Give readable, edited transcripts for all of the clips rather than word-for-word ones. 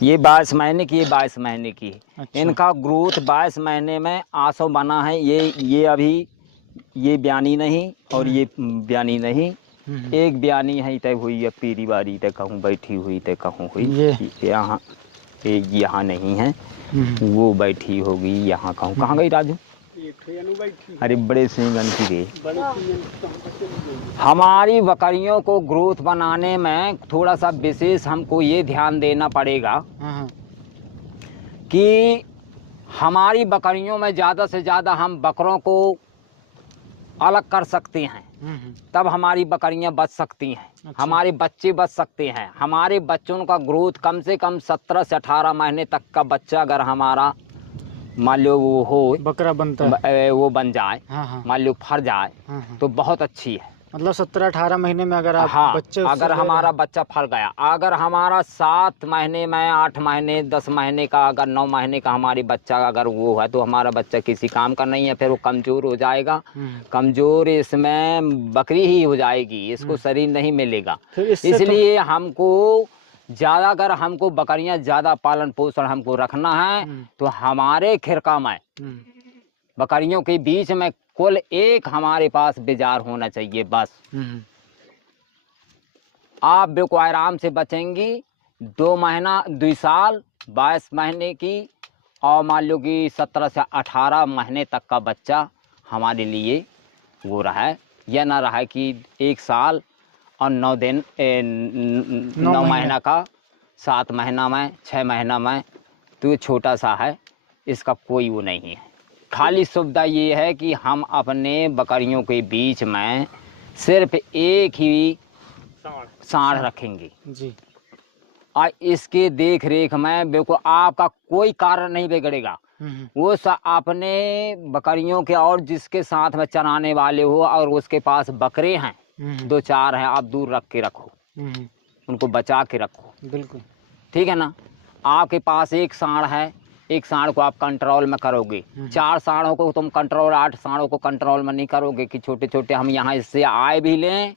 ये 22 महीने की, ये 22 महीने की है। अच्छा। इनका ग्रोथ 22 महीने में आसो बना है। ये अभी ये ब्यानी नहीं और ये ब्यानी नहीं, एक ब्यानी है तय हुई है पीरी बारी तय कहूँ बैठी हुई तय कहूँ हुई ये यहाँ नहीं है, वो बैठी होगी यहाँ कहूँ। कहाँ गई राजू? अरे बड़े सिंगन की रे। हमारी बकरियों को ग्रोथ बनाने में थोड़ा सा विशेष हमको ये ध्यान देना पड़ेगा कि हमारी बकरियों में ज़्यादा से ज़्यादा हम बकरों को अलग कर सकते हैं, तब हमारी बकरियां बच सकती हैं। अच्छा। हमारे बच्चे बच सकते हैं। हमारे बच्चों का ग्रोथ कम से कम 17 से 18 महीने तक का बच्चा अगर हमारा मान लो वो हो बकरा बनता है, वो बन जाए, मान लो फर जाए, तो बहुत अच्छी है। मतलब 17-18 महीने में अगर आप बच्चे अगर हमारा बच्चा फर गया, अगर हमारा 7 महीने में 8 महीने 10 महीने का अगर 9 महीने का हमारी बच्चा अगर वो है तो हमारा बच्चा किसी काम का नहीं है, फिर वो कमज़ोर हो जाएगा। कमज़ोर इसमें बकरी ही हो जाएगी, इसको शरीर नहीं मिलेगा। इसलिए हमको ज़्यादा अगर हमको बकरियां ज़्यादा पालन पोषण हमको रखना है तो हमारे खिरका में बकरियों के बीच में कुल एक हमारे पास बाजार होना चाहिए बस। आप बिल्कुल आराम से बचेंगी। 2 महीना 2 साल 22 महीने की और मान लो कि 17 से 18 महीने तक का बच्चा हमारे लिए वो रहा है, यह ना रहा कि 1 साल और 9 दिन 9 महीना का 7 महीना में 6 महीना में, तो ये छोटा सा है, इसका कोई वो नहीं है। खाली सुविधा ये है कि हम अपने बकरियों के बीच में सिर्फ एक ही सांड रखेंगे जी, और इसके देख रेख में बिल्कुल आपका कोई कारण नहीं बिगड़ेगा। वो अपने बकरियों के और जिसके साथ में चराने वाले हो और उसके पास बकरे हैं 2-4 हैं, आप दूर रख के रखो, उनको बचा के रखो, बिल्कुल ठीक है ना। आपके पास एक सांड है, एक सांड को आप कंट्रोल में करोगे, 4 सांडों को तुम कंट्रोल 8 सांडों को कंट्रोल में नहीं करोगे कि छोटे छोटे हम यहाँ इससे आए भी लें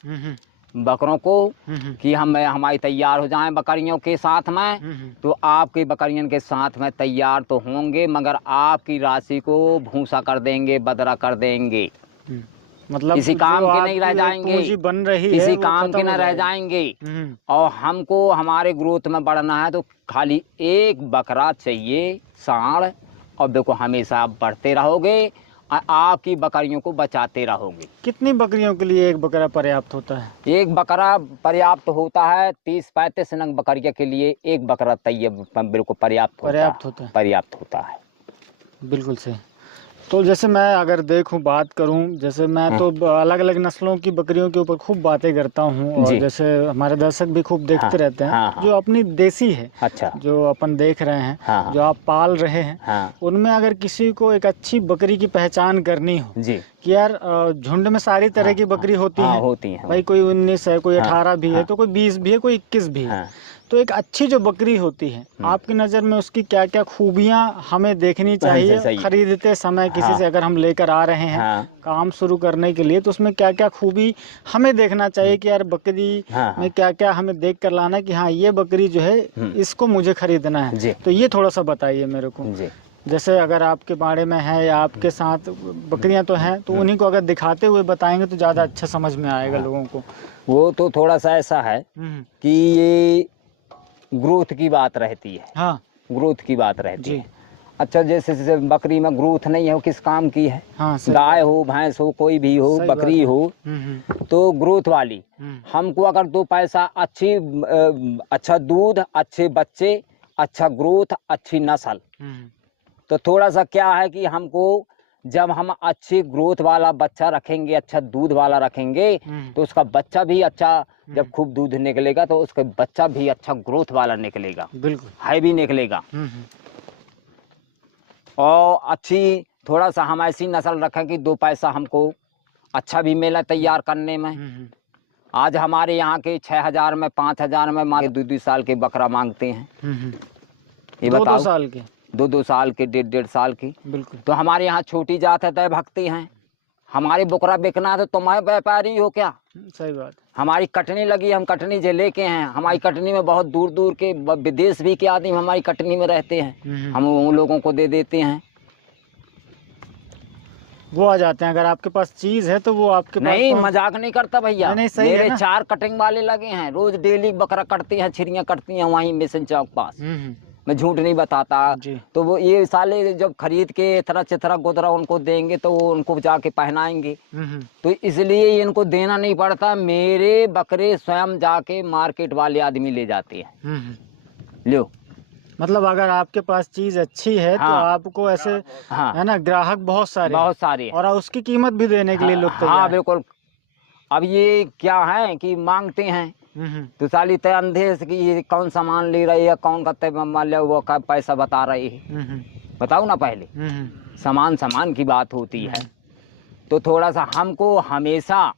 बकरों को कि हम हमारी तैयार हो जाएं बकरियों के साथ में, तो आपकी बकरियों के साथ में तैयार तो होंगे मगर आपकी राशि को भूसा कर देंगे, बदरा कर देंगे, मतलब किसी काम के नहीं रह जाएंगे, पूंजी बन रही किसी है, काम के न रह जाएंगे। और हमको हमारे ग्रोथ में बढ़ना है तो खाली एक बकरा चाहिए सांड, और देखो हमेशा आप बढ़ते रहोगे और आपकी बकरियों को बचाते रहोगे। कितनी बकरियों के लिए एक बकरा पर्याप्त होता है? एक बकरा पर्याप्त होता है 30-35 नग बकरिया के लिए एक बकरा तैयार बिल्कुल पर्याप्त होता है। बिल्कुल सही। तो जैसे मैं अगर देखूं बात करूं, जैसे मैं तो अलग अलग नस्लों की बकरियों के ऊपर खूब बातें करता हूं और जैसे हमारे दर्शक भी खूब देखते रहते हैं, जो अपनी देसी है, अच्छा, जो अपन देख रहे हैं, जो आप पाल रहे हैं, उनमें अगर किसी को एक अच्छी बकरी की पहचान करनी हो जी, कि यार झुंड में सारी तरह की बकरी होती है भाई, कोई 19 है, कोई 18 भी है, तो कोई 20 भी है, कोई 21 भी है, तो एक अच्छी जो बकरी होती है आपकी नज़र में उसकी क्या क्या खूबियां हमें देखनी चाहिए खरीदते समय किसी से अगर हम लेकर आ रहे हैं काम शुरू करने के लिए, तो उसमें क्या क्या खूबी हमें देखना चाहिए कि यार बकरी में क्या क्या हमें देख कर लाना है कि हाँ ये बकरी जो है इसको मुझे खरीदना है। तो ये थोड़ा सा बताइए मेरे को, जैसे अगर आपके बाड़े में है या आपके साथ बकरियां तो हैं, तो उन्हीं को अगर दिखाते हुए बताएंगे तो ज़्यादा अच्छा समझ में आएगा लोगों को। वो तो थोड़ा सा ऐसा है कि ये ग्रोथ की बात रहती है, ग्रोथ की बात रहती है। अच्छा जैसे बकरी में ग्रोथ नहीं है, वो किस काम की है? गाय हो, भैंस हो, कोई भी हो, बकरी हो, तो ग्रोथ वाली हमको अगर 2 पैसा अच्छा दूध, अच्छे बच्चे, अच्छा ग्रोथ, अच्छी नस्ल, तो थोड़ा सा क्या है कि हमको जब हम अच्छी ग्रोथ वाला बच्चा रखेंगे, अच्छा दूध वाला रखेंगे, तो उसका बच्चा भी अच्छा, जब खूब दूध निकलेगा तो उसका बच्चा भी अच्छा ग्रोथ वाला निकलेगा, बिल्कुल हैवी निकलेगा। और अच्छी थोड़ा सा हम ऐसी नस्ल रखें कि 2 पैसा हमको अच्छा भी मिला तैयार करने में। आज हमारे यहाँ के 6,000 में 5,000 में 2-2 साल के बकरा मांगते हैं। ये बताओ 2 साल के, 2-2 साल के, 1.5 साल की, बिल्कुल। तो हमारे यहाँ छोटी जात है तय भक्ति हैं, हमारे बकरा बिकना है तो तुम व्यापारी हो क्या? सही बात। हमारी कटनी लगी, हम कटनी जिले के हैं। हमारी कटनी में बहुत दूर दूर के विदेश भी के आदमी हमारी कटनी में रहते हैं, हम उन लोगों को दे देते हैं, वो आ जाते हैं। अगर आपके पास चीज है तो वो आपके पास नहीं, मजाक नहीं करता भैया। नहीं, सही मेरे है ना? 4 कटिंग वाले लगे हैं, रोज डेली बकरा कटती हैं, छिरियाँ कटती हैं वहीं मिशन चौक पास। मैं झूठ नहीं बताता। तो वो ये साले जब खरीद के इतना चिथरा गोदरा उनको देंगे तो वो उनको जाके पहनाएंगे, तो इसलिए इनको देना नहीं पड़ता। मेरे बकरे स्वयं जाके मार्केट वाले आदमी ले जाते हैं। लो, मतलब अगर आपके पास चीज अच्छी है तो आपको ऐसे है ना, ग्राहक बहुत सारे और उसकी कीमत भी देने के लिए लोग तैयार। हाँ बिल्कुल। अब ये क्या है कि मांगते हैं तो साली तय अंधे से कि ये कौन सामान ले रही है, कौन का मान लिया वो का पैसा बता रही है, बताओ ना। पहले सामान की बात होती है, तो थोड़ा सा हमको हमेशा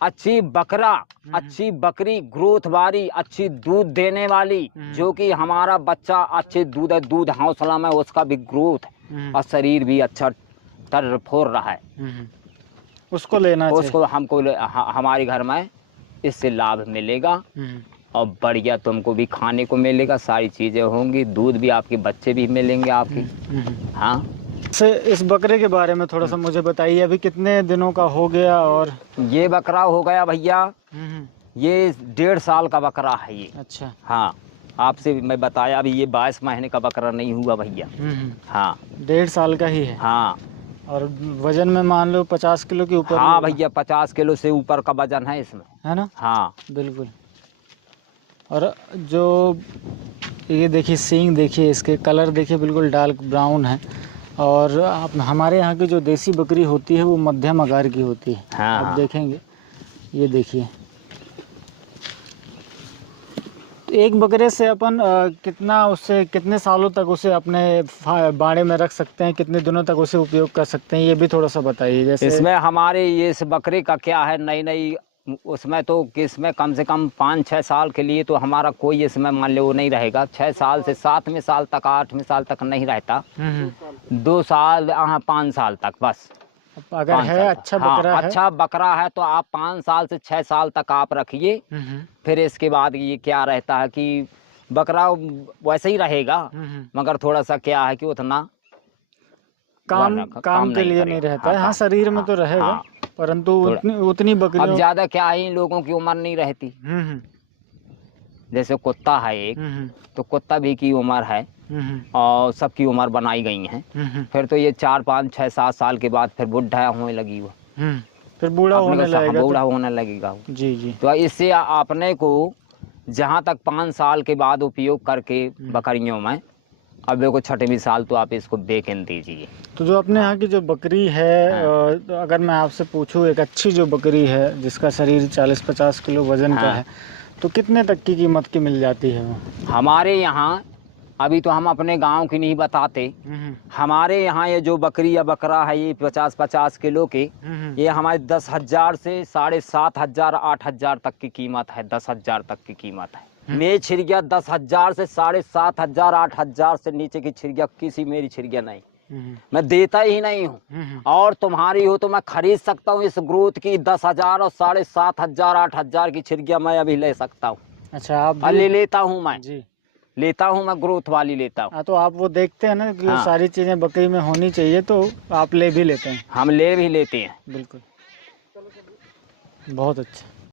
अच्छी बकरा, अच्छी बकरी, ग्रोथ वाली, अच्छी दूध देने वाली, जो कि हमारा बच्चा अच्छे दूध हौसला में उसका भी ग्रोथ और शरीर भी अच्छा तर फोर रहा है, उसको लेना चाहिए। उसको हमको हमारे घर में इससे लाभ मिलेगा और बढ़िया तुमको भी खाने को मिलेगा, सारी चीजें होंगी, दूध भी आपके बच्चे भी मिलेंगे आपके। हाँ, इस बकरे के बारे में थोड़ा सा मुझे बताइए, अभी कितने दिनों का हो गया? और ये बकरा हो गया भैया, ये 1.5 साल का बकरा है ये। अच्छा। हाँ, आपसे मैं बताया अभी ये 22 महीने का बकरा नहीं हुआ भैया। हाँ, 1.5 साल का ही है। हाँ, और वजन में मान लो 50 किलो के ऊपर? हाँ भैया, 50 किलो से ऊपर का वजन है इसमें, है ना? हाँ बिल्कुल। और जो ये देखिए सींग, देखिए इसके कलर देखिए, बिल्कुल डार्क ब्राउन है। और हमारे यहाँ की जो देसी बकरी होती है वो मध्यम आकार की होती है। हाँ, आप देखेंगे, ये देखिए। एक बकरे से अपन कितने सालों तक उसे अपने बाड़े में रख सकते हैं, कितने दिनों तक उसे उपयोग कर सकते हैं, ये भी थोड़ा सा बताइए। जैसे इसमें हमारे ये इस बकरे का क्या है, नई उसमें तो इसमें कम से कम 5-6 साल के लिए तो हमारा कोई इसमें मान लो नहीं रहेगा। 6 साल से 7वें साल तक, 8वें साल तक नहीं रहता, 2 साल 5 साल तक बस। अगर है अच्छा बकरा, हाँ, अच्छा बकरा है तो आप 5 साल से 6 साल तक आप रखिए। फिर इसके बाद ये क्या रहता है कि बकरा वैसे ही रहेगा, मगर थोड़ा सा क्या है कि उतना काम के लिए नहीं रहता है। हाँ, शरीर में तो रहेगा, परंतु उतनी बकरियों, अब ज्यादा क्या है, इन लोगों की उम्र नहीं रहती। जैसे कुत्ता है एक, तो कुत्ता भी की उम्र है और सबकी उम्र बनाई गई है। फिर तो ये 4, 5, 6, 7 साल के बाद फिर बुढ़ा होने लगी वो, फिर बूढ़ा होने लगेगा। जी। तो इससे आपने को जहाँ तक 5 साल के बाद उपयोग करके बकरियों में, अब देखो 6वें साल तो आप इसको बेचन दीजिए। तो जो अपने यहाँ की जो बकरी है, अगर मैं आपसे पूछूं, एक अच्छी जो बकरी है जिसका शरीर 40-50 किलो वजन का है, तो कितने तक की कीमत की मिल जाती है वो? हमारे यहाँ अभी तो हम अपने गांव की नहीं बताते, हमारे यहाँ ये जो बकरी या बकरा है ये 50-50 किलो के, ये हमारे 10,000 से 7,500 8,000 तक की कीमत है। 10,000 तक की कीमत है। मेरी छिड़िया 10,000 से 7,500 8,000 से नीचे की छिड़िया किसी मेरी छिड़िया नहीं, मैं देता ही नहीं हूँ। और तुम्हारी हो तो मैं खरीद सकता हूँ इस ग्रोथ की 10,000 और 7,500 8,000 की छिड़िया मैं अभी ले सकता हूँ। अच्छा, आप ले लेता हूँ मैं जी, लेता हूँ मैं ग्रोथ वाली लेता हूँ। तो आप वो देखते हैं ना कि वो सारी चीजें बकरी में होनी चाहिए, तो आप ले भी लेते हैं? हम ले भी लेते हैं। बिल्कुल, बहुत अच्छा।